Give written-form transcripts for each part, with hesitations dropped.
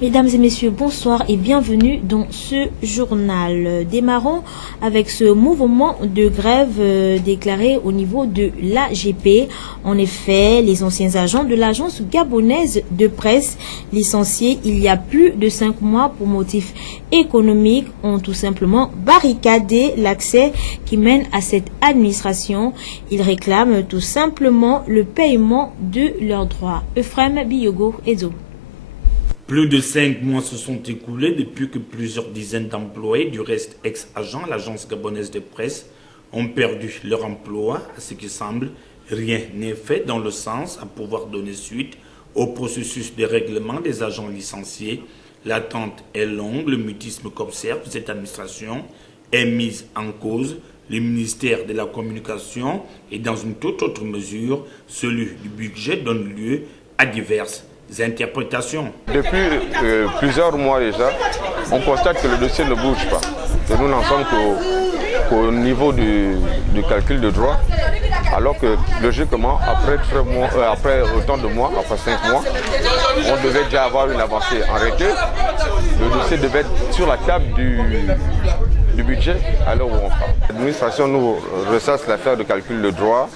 Mesdames et messieurs, bonsoir et bienvenue dans ce journal. Démarrons avec ce mouvement de grève déclaré au niveau de l'AGP. En effet, les anciens agents de l'agence gabonaise de presse licenciés il y a plus de 5 mois pour motifs économiques ont tout simplement barricadé l'accès qui mène à cette administration. Ils réclament tout simplement le paiement de leurs droits. Euphrem Biyogo Ezo. Plus de 5 mois se sont écoulés depuis que plusieurs dizaines d'employés, du reste ex-agents, l'agence gabonaise de presse, ont perdu leur emploi. À ce qui semble, rien n'est fait dans le sens à pouvoir donner suite au processus de règlement des agents licenciés. L'attente est longue, le mutisme qu'observe cette administration est mis en cause. Le ministère de la Communication et dans une toute autre mesure, celui du budget donne lieu à diverses interprétations. Depuis plusieurs mois déjà, on constate que le dossier ne bouge pas. Que nous n'en sommes qu'au niveau du calcul de droit, alors que logiquement, après autant de mois, après 5 mois, on devait déjà avoir une avancée arrêtée. Le dossier devait être sur la table du budget à l'heure où on parle. L'administration nous ressasse l'affaire de calcul de droit,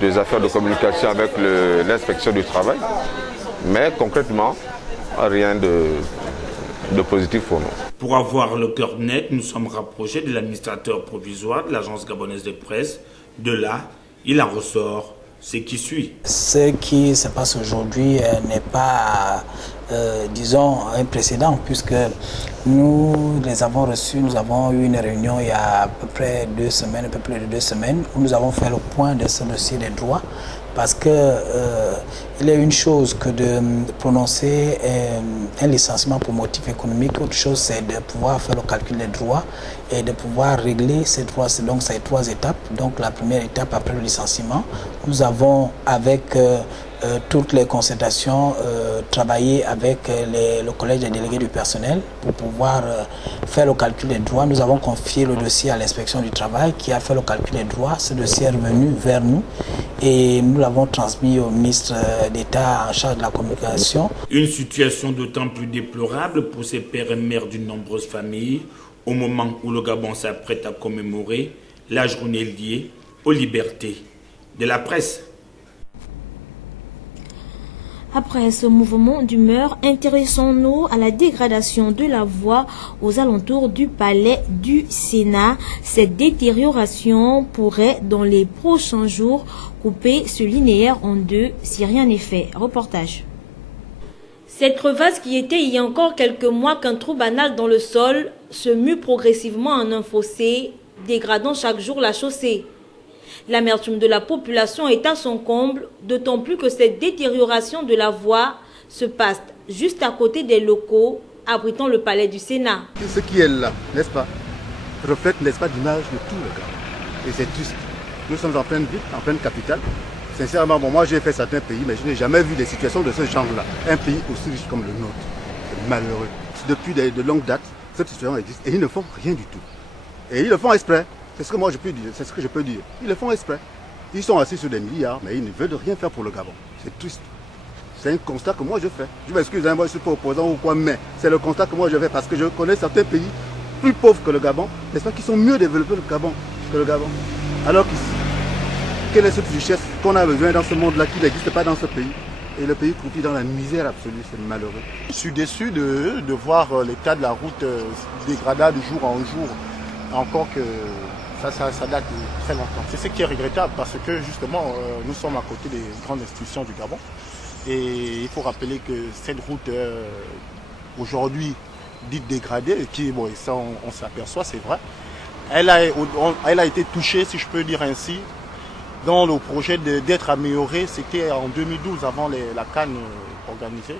des affaires de communication avec l'inspection du travail, mais concrètement, rien de positif pour nous. Pour avoir le cœur net, nous sommes rapprochés de l'administrateur provisoire de l'agence gabonaise de presse. De là, il en ressort ce qui suit. Ce qui se passe aujourd'hui n'est pas, disons, un précédent, puisque nous les avons reçus, nous avons eu une réunion il y a à peu près 2 semaines, un peu plus de 2 semaines, où nous avons fait le point de ce dossier des droits, parce que il y a une chose que de prononcer un licenciement pour motif économique, autre chose c'est de pouvoir faire le calcul des droits et de pouvoir régler ces droits. Donc ces 3 étapes. Donc la première étape après le licenciement, nous avons avec toutes les concertations travaillé avec le collège des délégués du personnel pour pouvoir faire le calcul des droits. Nous avons confié le dossier à l'inspection du travail qui a fait le calcul des droits. Ce dossier est revenu vers nous et nous l'avons transmis au ministre d'État en charge de la communication. Une situation d'autant plus déplorable pour ces pères et mères d'une nombreuse famille au moment où le Gabon s'apprête à commémorer la journée liée aux libertés de la presse. Après ce mouvement d'humeur, intéressons-nous à la dégradation de la voie aux alentours du palais du Sénat. Cette détérioration pourrait, dans les prochains jours, couper ce linéaire en 2 si rien n'est fait. Reportage. Cette crevasse qui était il y a encore quelques mois qu'un trou banal dans le sol se mue progressivement en un fossé, dégradant chaque jour la chaussée. L'amertume de la population est à son comble, d'autant plus que cette détérioration de la voie se passe juste à côté des locaux abritant le palais du Sénat. Ce qui est là, n'est-ce pas, reflète, n'est-ce pas, l'image de tout le Gabon. Et c'est triste. Nous sommes en pleine ville, en pleine capitale. Sincèrement, bon, moi j'ai fait certains pays, mais je n'ai jamais vu des situations de ce genre-là. Un pays aussi riche comme le nôtre. C'est malheureux. Depuis de longues dates, cette situation existe et ils ne font rien du tout. Et ils le font exprès. C'est ce que moi je peux dire, c'est ce que je peux dire. Ils le font exprès. Ils sont assis sur des milliards, mais ils ne veulent rien faire pour le Gabon. C'est triste. C'est un constat que moi je fais. Je m'excuse, moi je ne suis pas opposant ou quoi, mais c'est le constat que moi je fais parce que je connais certains pays plus pauvres que le Gabon, n'est-ce pas, qui sont mieux développés que le Gabon. Alors qu'ici, quelle est cette richesse qu'on a besoin dans ce monde-là qui n'existe pas dans ce pays? Et le pays croupit dans la misère absolue, c'est malheureux. Je suis déçu de voir l'état de la route dégradable de jour en jour, encore que ça date de très longtemps. C'est ce qui est regrettable parce que justement nous sommes à côté des grandes institutions du Gabon et il faut rappeler que cette route aujourd'hui dite dégradée, qui bon, ça on s'aperçoit, c'est vrai, elle a été touchée, si je peux dire ainsi, dans le projet d'être améliorée. C'était en 2012 avant la CAN organisée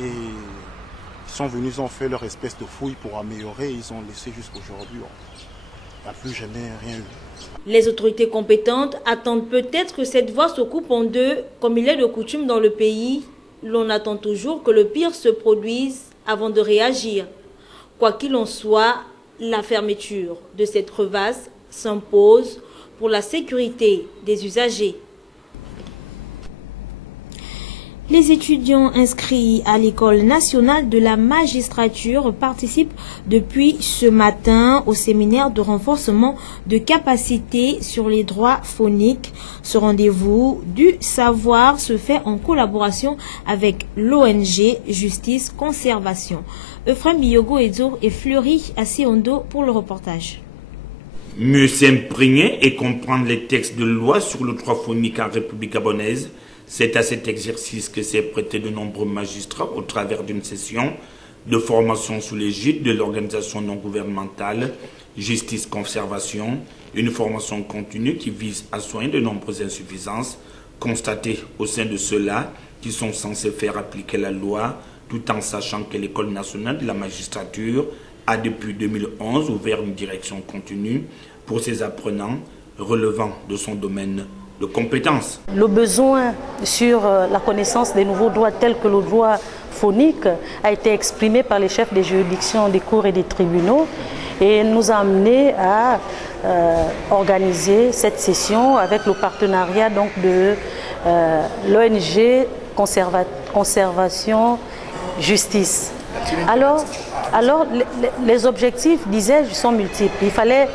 et ils sont venus, ils ont fait leur espèce de fouille pour améliorer et ils ont laissé jusqu'aujourd'hui. Il n'y a plus jamais rien eu. Les autorités compétentes attendent peut-être que cette voie se coupe en 2, comme il est de coutume dans le pays. L'on attend toujours que le pire se produise avant de réagir. Quoi qu'il en soit, la fermeture de cette crevasse s'impose pour la sécurité des usagers. Les étudiants inscrits à l'École nationale de la magistrature participent depuis ce matin au séminaire de renforcement de capacité sur les droits phoniques. Ce rendez-vous du savoir se fait en collaboration avec l'ONG Justice Conservation. Euphrem Biyogo Edzo et Fleury Assiondo pour le reportage. Mieux s'imprégner et comprendre les textes de loi sur le droit phonique en République gabonaise. C'est à cet exercice que s'est prêté de nombreux magistrats au travers d'une session de formation sous l'égide de l'organisation non gouvernementale Justice Conservation, une formation continue qui vise à soigner de nombreuses insuffisances constatées au sein de ceux-là qui sont censés faire appliquer la loi, tout en sachant que l'École nationale de la magistrature a depuis 2011 ouvert une direction continue pour ses apprenants relevant de son domaine de compétences. Le besoin sur la connaissance des nouveaux droits tels que le droit phonique a été exprimé par les chefs des juridictions, des cours et des tribunaux et nous a amené à organiser cette session avec le partenariat donc de l'ONG Conservation Justice. Alors les objectifs, disais-je, sont multiples. Il fallait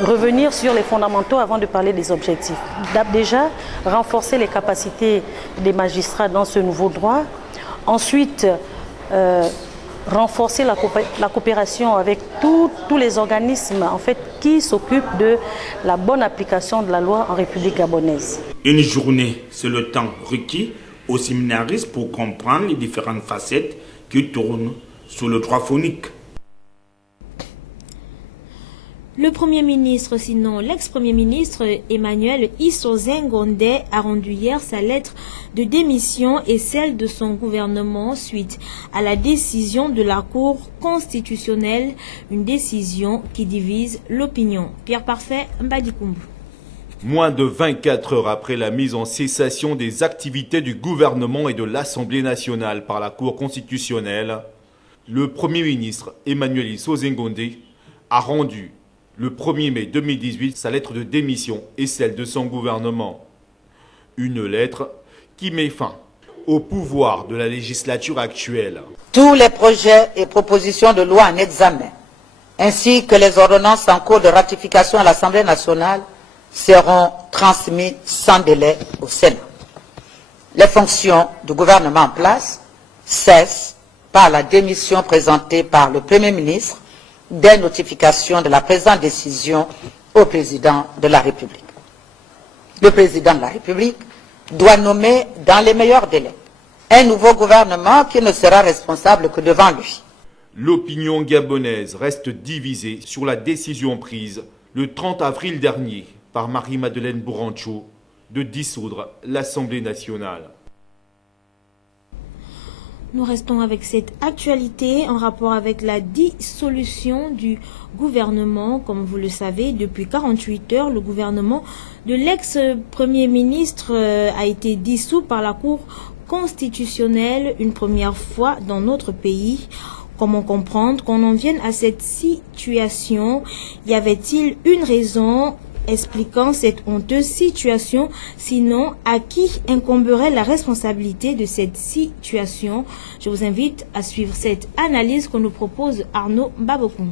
revenir sur les fondamentaux avant de parler des objectifs. Déjà, renforcer les capacités des magistrats dans ce nouveau droit. Ensuite, renforcer la coopération avec tous les organismes en fait, qui s'occupent de la bonne application de la loi en République gabonaise. Une journée, c'est le temps requis aux séminaristes pour comprendre les différentes facettes qui tournent sur le droit phonique. Le Premier ministre, sinon l'ex-Premier ministre Emmanuel Isozengonde a rendu hier sa lettre de démission et celle de son gouvernement suite à la décision de la Cour constitutionnelle, une décision qui divise l'opinion. Pierre Parfait, Mbadikumbu. Moins de 24 heures après la mise en cessation des activités du gouvernement et de l'Assemblée nationale par la Cour constitutionnelle, le Premier ministre Emmanuel Isozengonde a rendu le 1er mai 2018 sa lettre de démission et celle de son gouvernement. Une lettre qui met fin au pouvoir de la législature actuelle. Tous les projets et propositions de loi en examen, ainsi que les ordonnances en cours de ratification à l'Assemblée nationale, seront transmis sans délai au Sénat. Les fonctions du gouvernement en place cessent par la démission présentée par le Premier ministre des notifications de la présente décision au président de la République. Le président de la République doit nommer dans les meilleurs délais un nouveau gouvernement qui ne sera responsable que devant lui. L'opinion gabonaise reste divisée sur la décision prise le 30 avril dernier par Marie-Madeleine Bourancho de dissoudre l'Assemblée nationale. Nous restons avec cette actualité en rapport avec la dissolution du gouvernement. Comme vous le savez, depuis 48 heures, le gouvernement de l'ex-premier ministre a été dissous par la Cour constitutionnelle une première fois dans notre pays. Comment comprendre qu'on en vienne à cette situation? Y avait-il une raison expliquant cette honteuse situation? Sinon, à qui incomberait la responsabilité de cette situation? Je vous invite à suivre cette analyse que nous propose Arnaud Babokoum.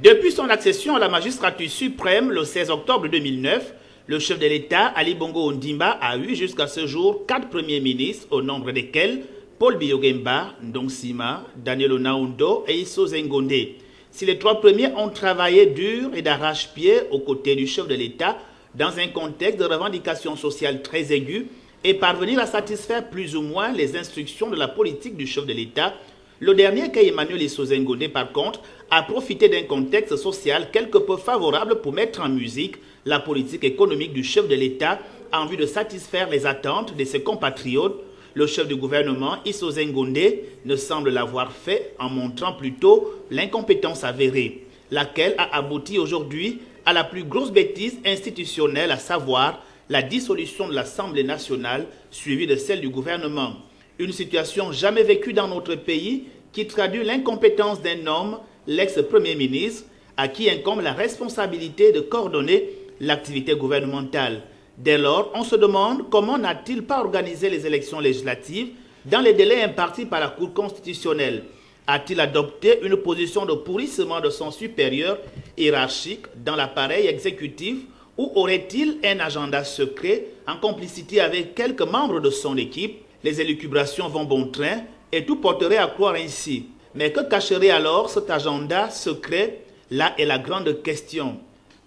Depuis son accession à la magistrature suprême le 16 octobre 2009, le chef de l'État, Ali Bongo Ondimba, a eu jusqu'à ce jour 4 premiers ministres, au nombre desquels Paul Biyogemba, Ndong Sima, Daniel Onaondo et Isozengonde. Si les 3 premiers ont travaillé dur et d'arrache-pied aux côtés du chef de l'État dans un contexte de revendications sociales très aiguës et parvenir à satisfaire plus ou moins les instructions de la politique du chef de l'État, le dernier cas Emmanuel Isozengonde, par contre, a profité d'un contexte social quelque peu favorable pour mettre en musique la politique économique du chef de l'État en vue de satisfaire les attentes de ses compatriotes. Le chef du gouvernement, Isozengonde, ne semble l'avoir fait en montrant plutôt l'incompétence avérée, laquelle a abouti aujourd'hui à la plus grosse bêtise institutionnelle, à savoir la dissolution de l'Assemblée nationale suivie de celle du gouvernement. Une situation jamais vécue dans notre pays qui traduit l'incompétence d'un homme, l'ex-premier ministre, à qui incombe la responsabilité de coordonner l'activité gouvernementale. Dès lors, on se demande comment n'a-t-il pas organisé les élections législatives dans les délais impartis par la Cour constitutionnelle. A-t-il adopté une position de pourrissement de son supérieur hiérarchique dans l'appareil exécutif ou aurait-il un agenda secret en complicité avec quelques membres de son équipe? Les élucubrations vont bon train et tout porterait à croire ainsi. Mais que cacherait alors cet agenda secret? Là est la grande question.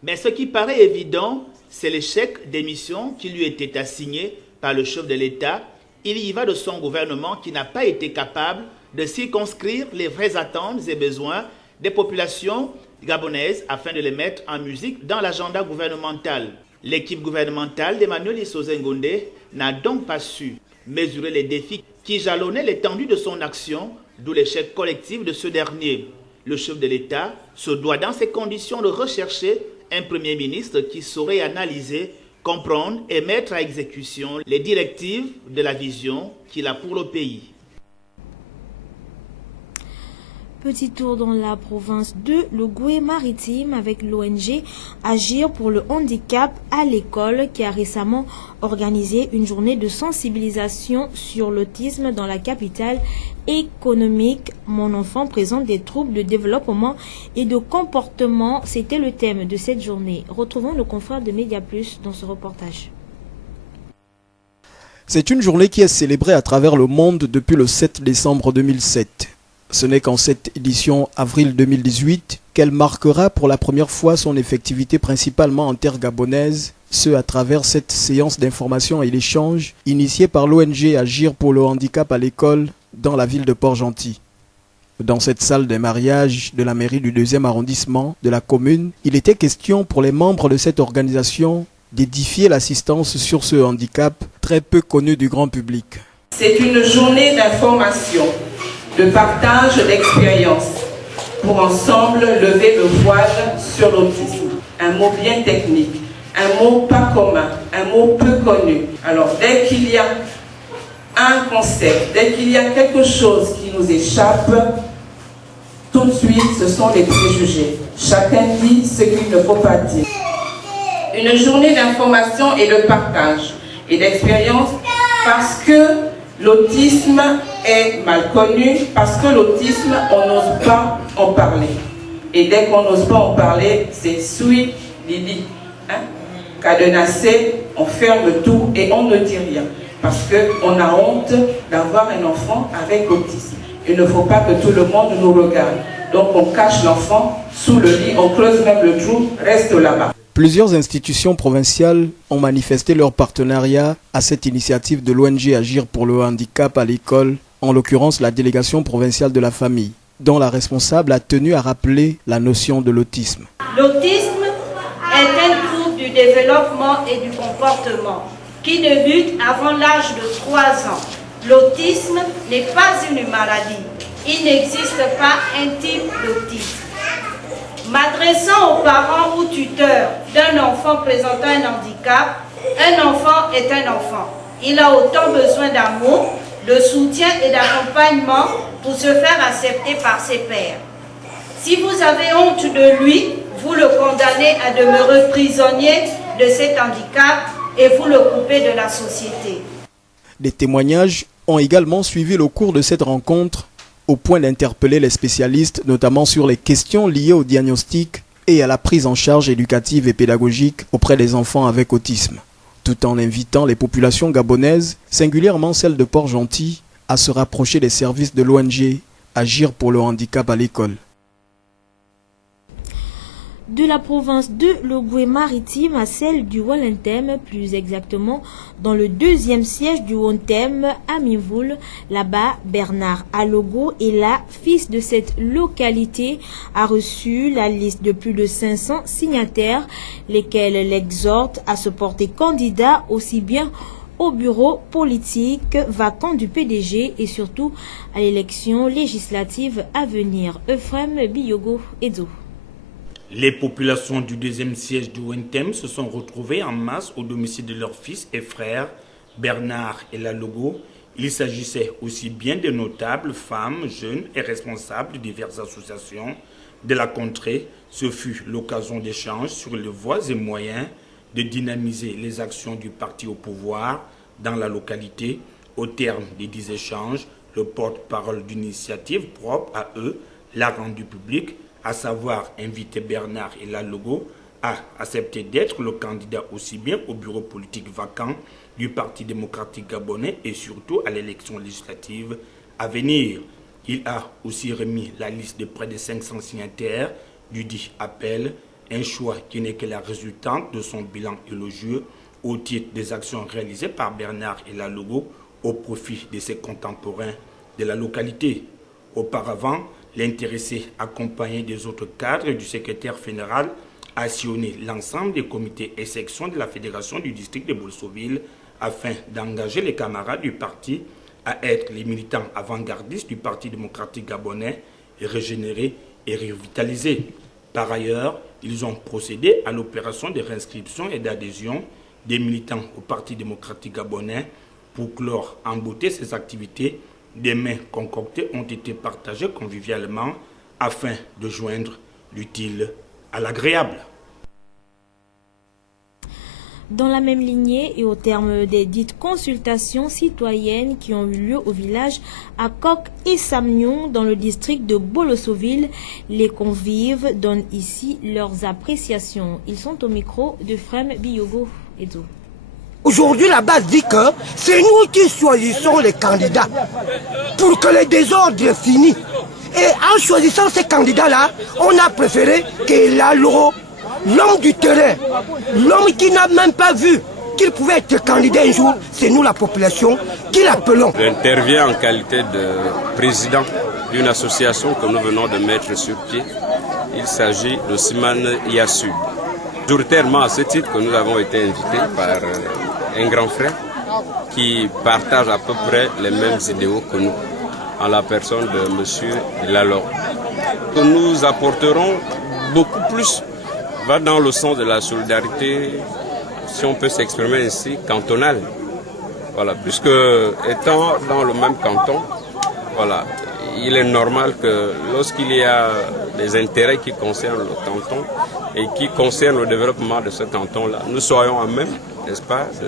Mais ce qui paraît évident, c'est l'échec des missions qui lui étaient assignées par le chef de l'État. Il y va de son gouvernement qui n'a pas été capable de circonscrire les vraies attentes et besoins des populations gabonaises afin de les mettre en musique dans l'agenda gouvernemental. L'équipe gouvernementale d'Emmanuel Isozengonde n'a donc pas su mesurer les défis qui jalonnaient l'étendue de son action, d'où l'échec collectif de ce dernier. Le chef de l'État se doit dans ces conditions de rechercher un Premier ministre qui saurait analyser, comprendre et mettre à exécution les directives de la vision qu'il a pour le pays. Petit tour dans la province de Logoué-Maritime avec l'ONG Agir pour le handicap à l'école qui a récemment organisé une journée de sensibilisation sur l'autisme dans la capitale économique. Mon enfant présente des troubles de développement et de comportement. C'était le thème de cette journée. Retrouvons le confrère de Média Plus dans ce reportage. C'est une journée qui est célébrée à travers le monde depuis le 7 décembre 2007. Ce n'est qu'en cette édition avril 2018 qu'elle marquera pour la première fois son effectivité principalement en terre gabonaise, ce à travers cette séance d'information et d'échange initiée par l'ONG Agir pour le handicap à l'école dans la ville de Port-Gentil. Dans cette salle des mariages de la mairie du 2e arrondissement de la commune, il était question pour les membres de cette organisation d'édifier l'assistance sur ce handicap très peu connu du grand public. C'est une journée d'information, de partage d'expériences pour ensemble lever le voile sur l'autisme. Un mot bien technique, un mot pas commun, un mot peu connu. Alors dès qu'il y a un concept, dès qu'il y a quelque chose qui nous échappe, tout de suite ce sont les préjugés. Chacun dit ce qu'il ne faut pas dire. Une journée d'information et de partage et d'expérience parce que l'autisme est mal connu, parce que l'autisme, on n'ose pas en parler. Et dès qu'on n'ose pas en parler, c'est sweet Lily. Cadenassé, on ferme tout et on ne dit rien. Parce qu'on a honte d'avoir un enfant avec autisme. Il ne faut pas que tout le monde nous regarde. Donc on cache l'enfant sous le lit, on creuse même le trou, reste là-bas. Plusieurs institutions provinciales ont manifesté leur partenariat à cette initiative de l'ONG Agir pour le handicap à l'école, en l'occurrence la délégation provinciale de la famille, dont la responsable a tenu à rappeler la notion de l'autisme. L'autisme est un trouble du développement et du comportement qui débute avant l'âge de 3 ans. L'autisme n'est pas une maladie. Il n'existe pas un type d'autisme. M'adressant aux parents ou tuteurs d'un enfant présentant un handicap, un enfant est un enfant. Il a autant besoin d'amour, de soutien et d'accompagnement pour se faire accepter par ses pairs. Si vous avez honte de lui, vous le condamnez à demeurer prisonnier de cet handicap et vous le coupez de la société. Des témoignages ont également suivi le cours de cette rencontre, au point d'interpeller les spécialistes, notamment sur les questions liées au diagnostic et à la prise en charge éducative et pédagogique auprès des enfants avec autisme, tout en invitant les populations gabonaises, singulièrement celles de Port-Gentil, à se rapprocher des services de l'ONG Agir pour le handicap à l'école. De la province de Logoué-Maritime à celle du Walentem, plus exactement dans le 2e siège du Wontem à Mivoul. Là-bas, Bernard Alogo est là, fils de cette localité, a reçu la liste de plus de 500 signataires, lesquels l'exhortent à se porter candidat aussi bien au bureau politique vacant du PDG et surtout à l'élection législative à venir. Euphrem Biyogo Edo. Les populations du 2e siège du Wontem se sont retrouvées en masse au domicile de leurs fils et frères, Bernard et Lalogo. Il s'agissait aussi bien de notables, femmes, jeunes et responsables de diverses associations de la contrée. Ce fut l'occasion d'échanges sur les voies et moyens de dynamiser les actions du parti au pouvoir dans la localité. Au terme des 10 échanges, le porte-parole d'initiative propre à eux l'a rendu public, à savoir inviter Bernard Elalogo à accepter d'être le candidat aussi bien au bureau politique vacant du Parti démocratique gabonais et surtout à l'élection législative à venir. Il a aussi remis la liste de près de 500 signataires du dit appel, un choix qui n'est que la résultante de son bilan élogieux au titre des actions réalisées par Bernard Elalogo au profit de ses contemporains de la localité. Auparavant, l'intéressé, accompagné des autres cadres et du secrétaire fédéral, a sillonné l'ensemble des comités et sections de la fédération du district de Bolsoville afin d'engager les camarades du parti à être les militants avant-gardistes du Parti démocratique gabonais, régénérés et revitalisés. Par ailleurs, ils ont procédé à l'opération de réinscription et d'adhésion des militants au Parti démocratique gabonais pour clore en beauté ces activités. Des mains concoctées ont été partagées convivialement afin de joindre l'utile à l'agréable. Dans la même lignée et au terme des dites consultations citoyennes qui ont eu lieu au village à Coq et Samnion dans le district de Bolosoville, les convives donnent ici leurs appréciations. Ils sont au micro de Frem Biyogo Edo. Aujourd'hui, la base dit que c'est nous qui choisissons les candidats pour que le désordre finisse. Et en choisissant ces candidats-là, on a préféré que Lalo, l'homme du terrain, l'homme qui n'a même pas vu qu'il pouvait être candidat un jour, c'est nous la population qui l'appelons. J'interviens en qualité de président d'une association que nous venons de mettre sur pied. Il s'agit de Simane Yassou. Majoritairement à ce titre que nous avons été invités par un grand frère qui partage à peu près les mêmes idéaux que nous, en la personne de M. Lalo. Que nous apporterons beaucoup plus va dans le sens de la solidarité, si on peut s'exprimer ainsi, cantonale. Voilà, puisque étant dans le même canton, voilà, il est normal que lorsqu'il y a des intérêts qui concernent le canton et qui concernent le développement de ce canton-là, nous soyons à même, n'est-ce pas, de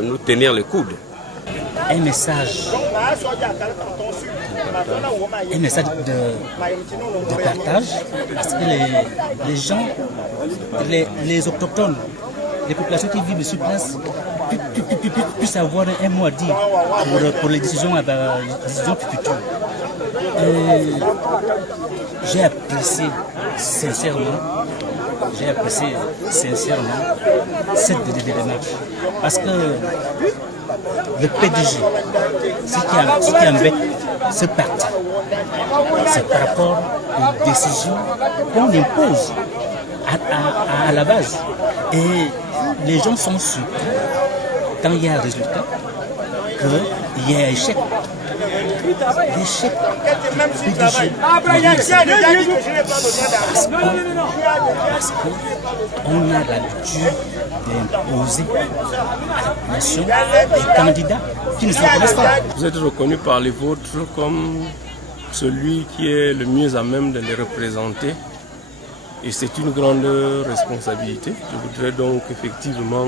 nous tenir les coudes. Un message de partage, parce que les gens, les autochtones, les populations qui vivent sur place, puissent avoir un mot à dire pour les décisions futures. J'ai apprécié sincèrement cette démarche, parce que le PDG, ce qui embête ce parti, c'est par rapport aux décisions qu'on impose à la base. Et les gens sont surpris quand il y a un résultat, qu'il y a un échec. L'échec du PDG, parce qu'on a l'habitude d'imposer à la population des candidats qui ne se reconnaissent pas. Vous êtes reconnu par les vôtres comme celui qui est le mieux à même de les représenter. Et c'est une grande responsabilité. Je voudrais donc effectivement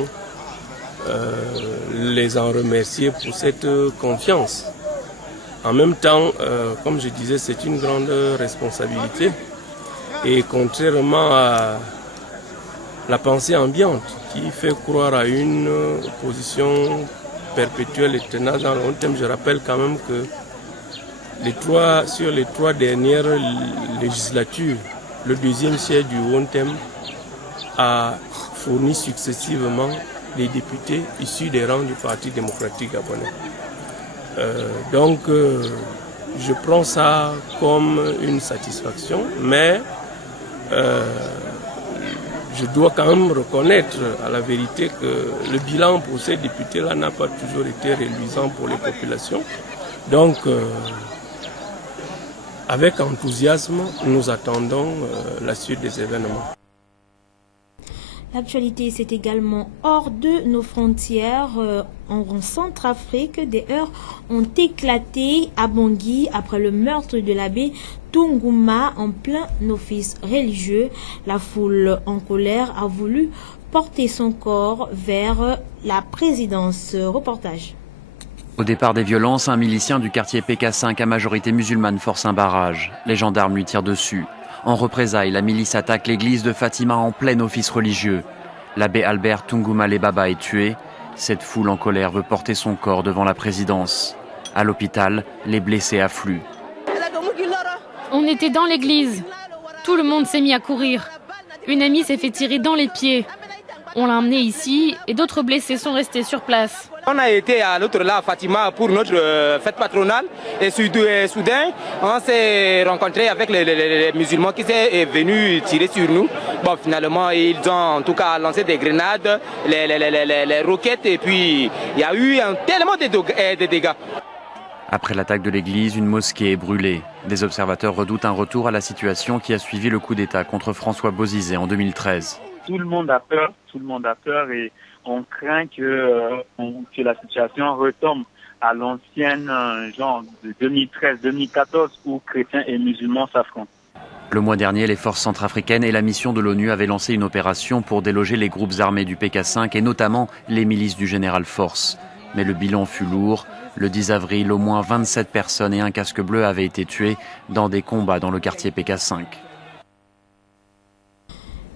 les en remercier pour cette confiance. En même temps, comme je disais, c'est une grande responsabilité. Et contrairement à la pensée ambiante qui fait croire à une position perpétuelle et tenace dans le long terme, je rappelle quand même que sur les 3 dernières législatures, le deuxième siège du long terme a fourni successivement les députés issus des rangs du Parti démocratique gabonais. Donc, je prends ça comme une satisfaction, mais je dois quand même reconnaître à la vérité que le bilan pour ces députés-là n'a pas toujours été réluisant pour les populations. Donc, avec enthousiasme, nous attendons la suite des événements. L'actualité, c'est également hors de nos frontières. En Centrafrique, des heurts ont éclaté à Bangui après le meurtre de l'abbé Tunguma en plein office religieux. La foule en colère a voulu porter son corps vers la présidence. Reportage. Au départ des violences, un milicien du quartier PK5 à majorité musulmane force un barrage. Les gendarmes lui tirent dessus. En représailles, la milice attaque l'église de Fatima en plein office religieux. L'abbé Albert Tungumale Baba est tué. Cette foule en colère veut porter son corps devant la présidence. À l'hôpital, les blessés affluent. On était dans l'église. Tout le monde s'est mis à courir. Une amie s'est fait tirer dans les pieds. On l'a emmenée ici et d'autres blessés sont restés sur place. On a été à l'autre là, Fatima, pour notre fête patronale. Et soudain, on s'est rencontré avec les musulmans qui sont venus tirer sur nous. Bon, finalement, ils ont en tout cas lancé des grenades, les roquettes, et puis il y a eu tellement de dégâts. Après l'attaque de l'église, une mosquée est brûlée. Des observateurs redoutent un retour à la situation qui a suivi le coup d'État contre François Bozizé en 2013. Tout le monde a peur et on craint que la situation retombe à l'ancienne genre de 2013-2014 où chrétiens et musulmans s'affrontent. Le mois dernier, les forces centrafricaines et la mission de l'ONU avaient lancé une opération pour déloger les groupes armés du PK5 et notamment les milices du général Force. Mais le bilan fut lourd. Le 10 avril, au moins 27 personnes et un casque bleu avaient été tués dans des combats dans le quartier PK5.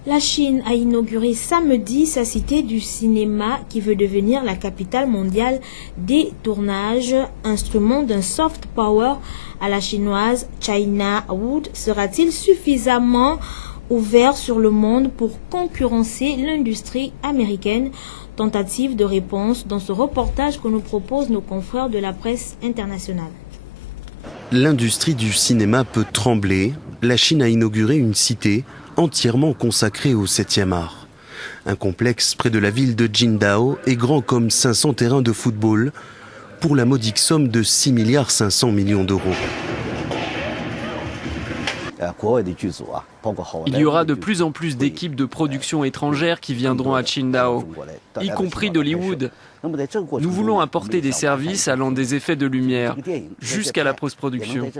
La Chine a inauguré samedi sa cité du cinéma qui veut devenir la capitale mondiale des tournages. Instrument d'un soft power à la chinoise, China Wood sera-t-il suffisamment ouvert sur le monde pour concurrencer l'industrie américaine? Tentative de réponse dans ce reportage que nous proposent nos confrères de la presse internationale. L'industrie du cinéma peut trembler. La Chine a inauguré une cité entièrement consacrée au 7e art. Un complexe près de la ville de Qingdao est grand comme 500 terrains de football pour la modique somme de 6,5 milliards d'euros. Il y aura de plus en plus d'équipes de production étrangères qui viendront à Qingdao, y compris d'Hollywood. Nous voulons apporter des services allant des effets de lumière jusqu'à la post-production.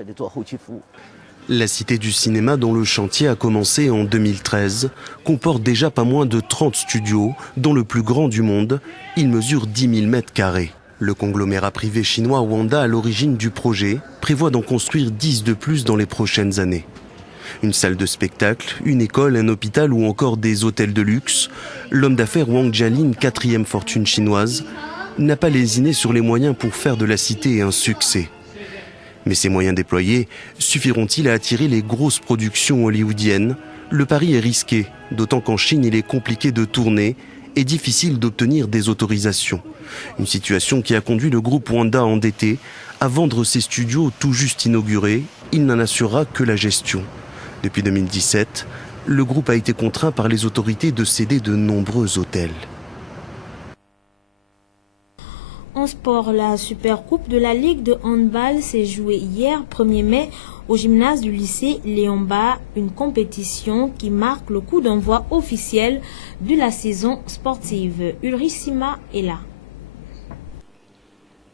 La cité du cinéma, dont le chantier a commencé en 2013, comporte déjà pas moins de 30 studios, dont le plus grand du monde. Il mesure 10 000 mètres carrés. Le conglomérat privé chinois Wanda, à l'origine du projet, prévoit d'en construire 10 de plus dans les prochaines années. Une salle de spectacle, une école, un hôpital ou encore des hôtels de luxe. L'homme d'affaires Wang Jialin, 4e fortune chinoise, n'a pas lésiné sur les moyens pour faire de la cité un succès. Mais ces moyens déployés suffiront-ils à attirer les grosses productions hollywoodiennes? Le pari est risqué, d'autant qu'en Chine il est compliqué de tourner et difficile d'obtenir des autorisations. Une situation qui a conduit le groupe Wanda endetté à vendre ses studios tout juste inaugurés. Il n'en assurera que la gestion. Depuis 2017, le groupe a été contraint par les autorités de céder de nombreux hôtels. En sport, la Super Coupe de la Ligue de handball s'est jouée hier 1er mai au gymnase du lycée Léomba, une compétition qui marque le coup d'envoi officiel de la saison sportive. Ulrich Sima est là.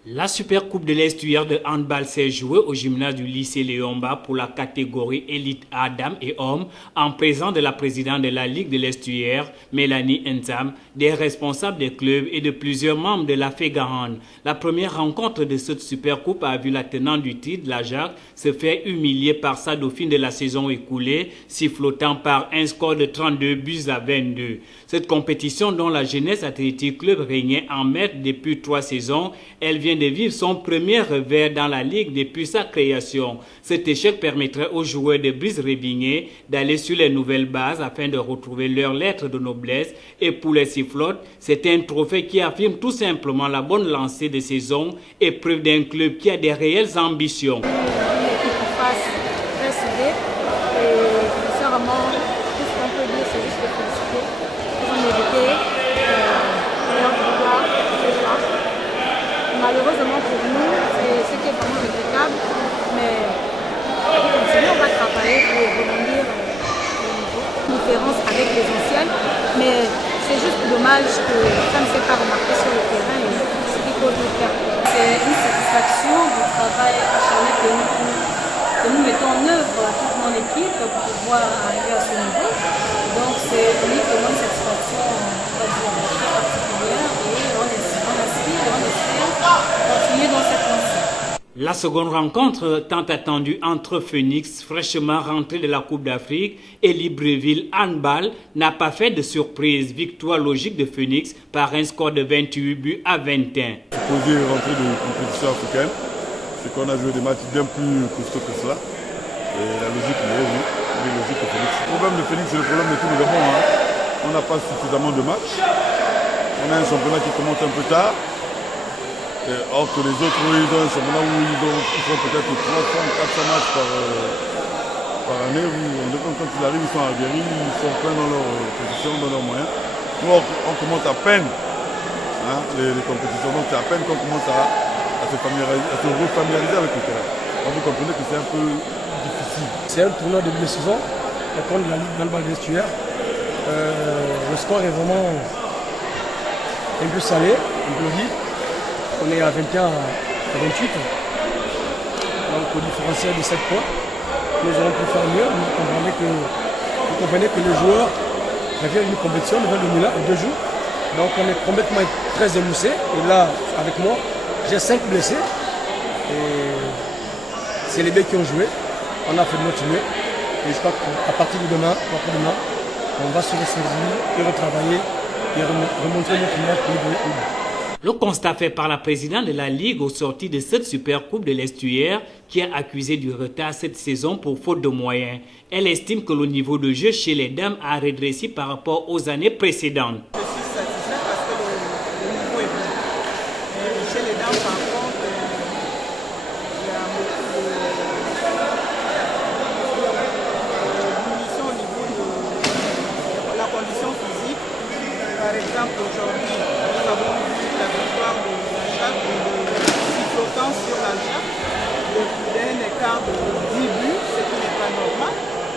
La Super Coupe de l'Estuaire de handball s'est jouée au gymnase du lycée Léomba pour la catégorie élite A, dames et hommes, en présence de la présidente de la Ligue de l'Estuaire, Mélanie Nzam, des responsables des clubs et de plusieurs membres de la FEGAHAN. La première rencontre de cette Super Coupe a vu la tenante du titre, la Jacques, se faire humilier par sa dauphine de la saison écoulée, sifflotant par un score de 32 buts à 22. Cette compétition, dont la Jeunesse Athletic Club régnait en maître depuis 3 saisons, elle vient de vivre son premier revers dans la Ligue depuis sa création. Cet échec permettrait aux joueurs de Brive-Rébigné d'aller sur les nouvelles bases afin de retrouver leur lettre de noblesse. Et pour les Sifflottes, c'est un trophée qui affirme tout simplement la bonne lancée de saison et preuve d'un club qui a des réelles ambitions. Malheureusement pour nous, c'est ce qui est vraiment regrettable, mais on va travailler pour rebondir une différence avec les anciennes, mais c'est juste dommage que ça ne s'est pas remarqué sur le terrain et ce qui cause le perte. C'est une satisfaction du travail acharné que nous mettons en œuvre toute mon équipe pour pouvoir arriver à ce niveau. Donc c'est uniquement une satisfaction continuer dans cette lancée. La seconde rencontre tant attendue entre Phoenix, fraîchement rentré de la Coupe d'Afrique, et Libreville Handball n'a pas fait de surprise. Victoire logique de Phoenix par un score de 28 buts à 21. Supposé rentrer de compétition africaine, c'est qu'on a joué des matchs bien plus costauds que cela. Et la logique est logique de Phoenix. Le problème de Phoenix, c'est le problème de tout le Gabon. On n'a pas suffisamment de matchs. On a un championnat qui commence un peu tard. Or que les autres, ils ont un championnat où ils font peut-être 300-400 matchs par année. Quand ils arrivent, ils sont aguerris, ils sont pleins dans leur position, dans leurs moyens. Nous, on commence à peine les compétitions. Donc c'est à peine qu'on commence à se refamiliariser avec le terrain. Donc vous comprenez que c'est un peu difficile. C'est un tournoi de début de saison, contre la Ligue d'handball de l'Estuaire. Le score est vraiment un peu salé, un peu vite. On est à 21 à 28, donc au différentiel de 7 points. Nous aurons pu faire mieux. Vous comprenez que les joueurs reviennent d'une compétition, nous venons de Milan en 2 jours. Donc on est complètement très émoussé. Et là, avec moi, j'ai 5 blessés. Et c'est les mecs qui ont joué. On a fait notre mieux. Et je crois qu'à partir de demain, on va se ressaisir et retravailler et remontrer notre meilleur pour Le constat fait par la présidente de la Ligue au sorti de cette Super Coupe de l'Estuaire qui a accusé du retard cette saison pour faute de moyens. Elle estime que le niveau de jeu chez les dames a régressé par rapport aux années précédentes. Je suis satisfait parce que le niveau est bon. Et chez les dames, par contre, il y a beaucoup de diminution au niveau de la condition physique. Par exemple, aujourd'hui, nous avons vu la victoire de la Jacques et de Sifflotant sur la Jacques, d'un écart de 10 buts, ce qui n'est pas normal,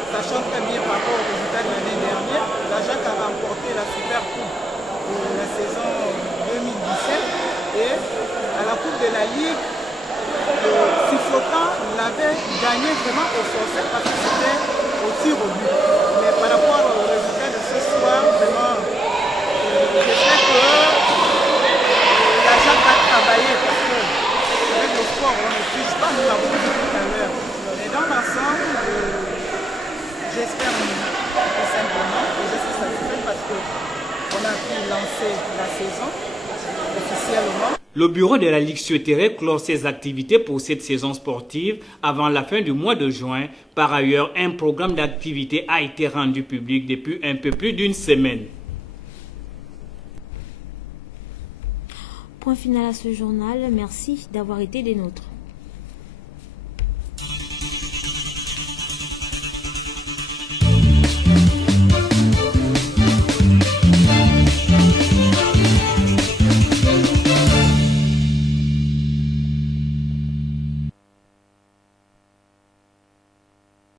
sachant très bien par rapport au résultat de l'année dernière. La Jacques a remporté la Super Coupe de la saison 2017 et à la Coupe de la Ligue, Sifflotant l'avait gagné vraiment au forcé parce que c'était au tir au but. Mais par rapport au résultat de ce soir, vraiment, j'espère que la Jacques va travailler parce qu'avec le sport, on ne triche pas, nous l'avons dit tout à l'heure. Mais dans l'ensemble, j'espère tout simplement et je suis satisfait parce qu'on a pu lancer la saison officiellement. Le bureau de la Ligue souhaiterait clore ses activités pour cette saison sportive avant la fin du mois de juin. Par ailleurs, un programme d'activité a été rendu public depuis un peu plus d'une semaine. Point final à ce journal. Merci d'avoir été des nôtres.